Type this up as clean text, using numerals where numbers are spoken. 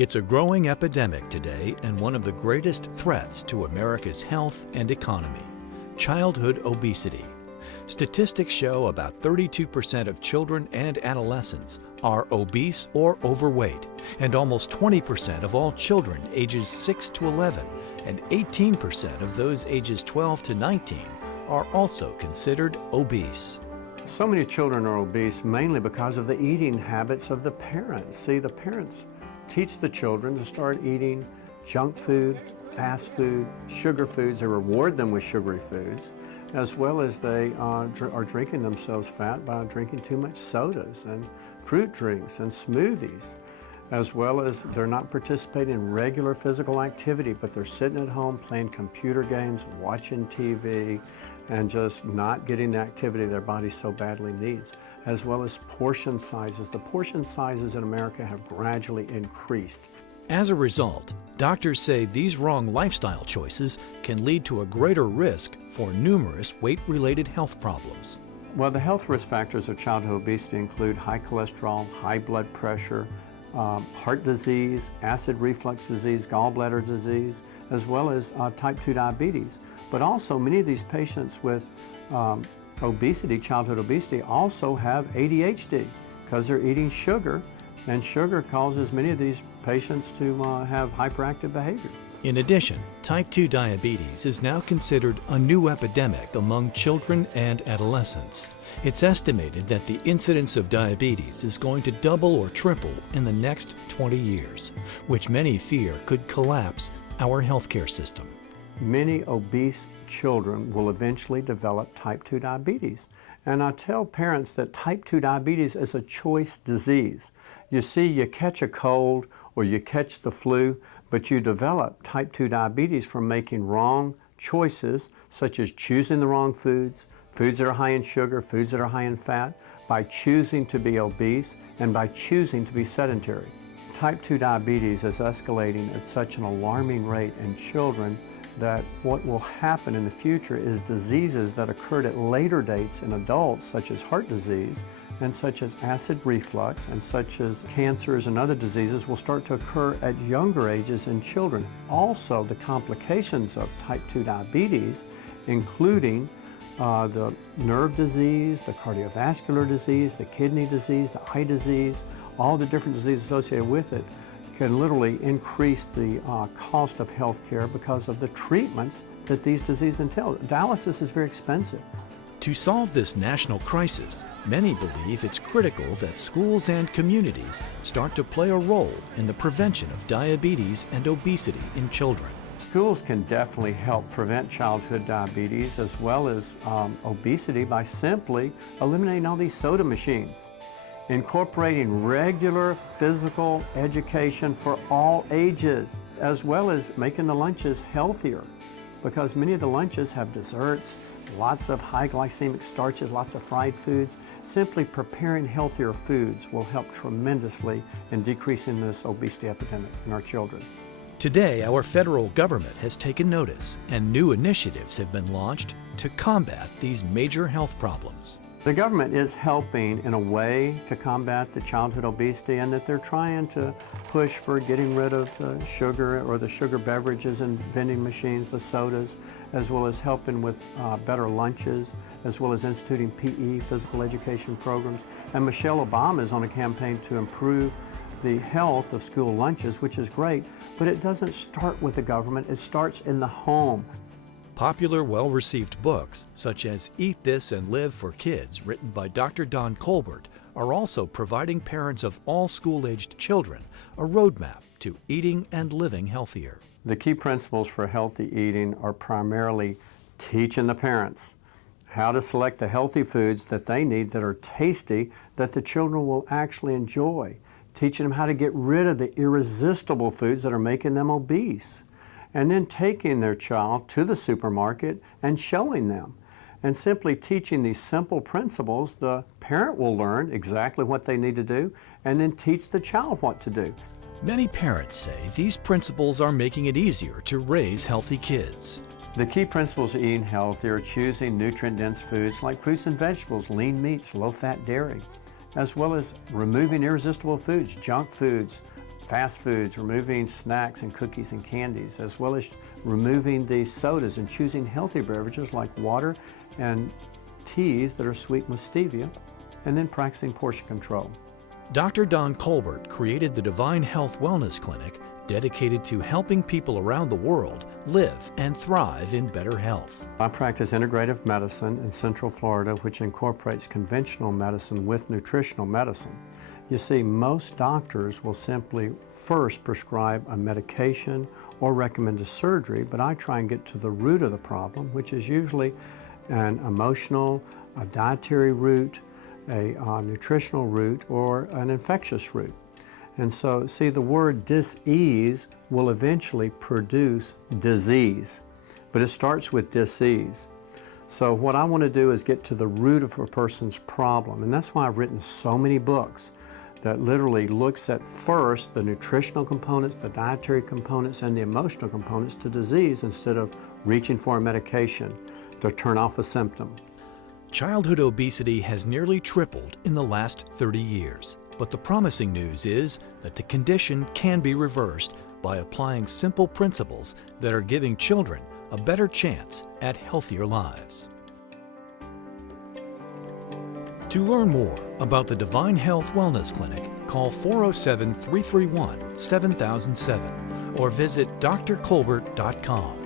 It's a growing epidemic today and one of the greatest threats to America's health and economy: childhood obesity. Statistics show about 32% of children and adolescents are obese or overweight, and almost 20% of all children ages 6 to 11 and 18% of those ages 12 to 19 are also considered obese. So many children are obese mainly because of the eating habits of the parents. See, the parents teach the children to start eating junk food, fast food, sugar foods. They reward them with sugary foods, as well as they are drinking themselves fat by drinking too much sodas and fruit drinks and smoothies, as well as they're not participating in regular physical activity, but they're sitting at home playing computer games, watching TV, and just not getting the activity their body so badly needs, as well as portion sizes. The portion sizes in America have gradually increased. As a result, doctors say these wrong lifestyle choices can lead to a greater risk for numerous weight-related health problems. Well, the health risk factors of childhood obesity include high cholesterol, high blood pressure, heart disease, acid reflux disease, gallbladder disease, as well as type 2 diabetes. But also many of these patients with obesity, childhood obesity, also have ADHD because they're eating sugar, and sugar causes many of these patients to have hyperactive behavior. In addition, type 2 diabetes is now considered a new epidemic among children and adolescents. It's estimated that the incidence of diabetes is going to double or triple in the next 20 years, which many fear could collapse our healthcare system. Many obese children will eventually develop type 2 diabetes. And I tell parents that type 2 diabetes is a choice disease. You see, you catch a cold or you catch the flu, but you develop type 2 diabetes from making wrong choices, such as choosing the wrong foods, foods that are high in sugar, foods that are high in fat, by choosing to be obese and by choosing to be sedentary. Type 2 diabetes is escalating at such an alarming rate in children that what will happen in the future is diseases that occurred at later dates in adults, such as heart disease and such as acid reflux and such as cancers and other diseases, will start to occur at younger ages in children. Also, the complications of type 2 diabetes, including the nerve disease, the cardiovascular disease, the kidney disease, the eye disease, all the different diseases associated with it, can literally increase the cost of health care because of the treatments that these diseases entail. Dialysis is very expensive. To solve this national crisis, many believe it's critical that schools and communities start to play a role in the prevention of diabetes and obesity in children. Schools can definitely help prevent childhood diabetes as well as obesity by simply eliminating all these soda machines, incorporating regular physical education for all ages, as well as making the lunches healthier, because many of the lunches have desserts, lots of high glycemic starches, lots of fried foods. Simply preparing healthier foods will help tremendously in decreasing this obesity epidemic in our children. Today, our federal government has taken notice and new initiatives have been launched to combat these major health problems. The government is helping in a way to combat the childhood obesity, and that they're trying to push for getting rid of the sugar or the sugar beverages and vending machines, the sodas, as well as helping with better lunches, as well as instituting PE, physical education programs. And Michelle Obama is on a campaign to improve the health of school lunches, which is great, but it doesn't start with the government, it starts in the home. Popular, well-received books, such as Eat This and Live for Kids, written by Dr. Don Colbert, are also providing parents of all school-aged children a roadmap to eating and living healthier. The key principles for healthy eating are primarily teaching the parents how to select the healthy foods that they need that are tasty, that the children will actually enjoy, teaching them how to get rid of the irresistible foods that are making them obese, and then taking their child to the supermarket and showing them. And simply teaching these simple principles, the parent will learn exactly what they need to do and then teach the child what to do. Many parents say these principles are making it easier to raise healthy kids. The key principles of eating healthy are choosing nutrient-dense foods like fruits and vegetables, lean meats, low-fat dairy, as well as removing irresistible foods, junk foods, fast foods, removing snacks and cookies and candies, as well as removing the sodas and choosing healthy beverages like water and teas that are sweetened with stevia, and then practicing portion control. Dr. Don Colbert created the Divine Health Wellness Clinic dedicated to helping people around the world live and thrive in better health. I practice integrative medicine in Central Florida, which incorporates conventional medicine with nutritional medicine. You see, most doctors will simply first prescribe a medication or recommend a surgery, but I try and get to the root of the problem, which is usually an emotional, a dietary root, a nutritional root, or an infectious root. And so, see, the word dis-ease will eventually produce disease, but it starts with dis-ease. So what I want to do is get to the root of a person's problem, and that's why I've written so many books that literally looks at first the nutritional components, the dietary components, and the emotional components to disease instead of reaching for a medication to turn off a symptom. Childhood obesity has nearly tripled in the last 30 years. But the promising news is that the condition can be reversed by applying simple principles that are giving children a better chance at healthier lives. To learn more about the Divine Health Wellness Clinic, call 407-331-7007 or visit drcolbert.com.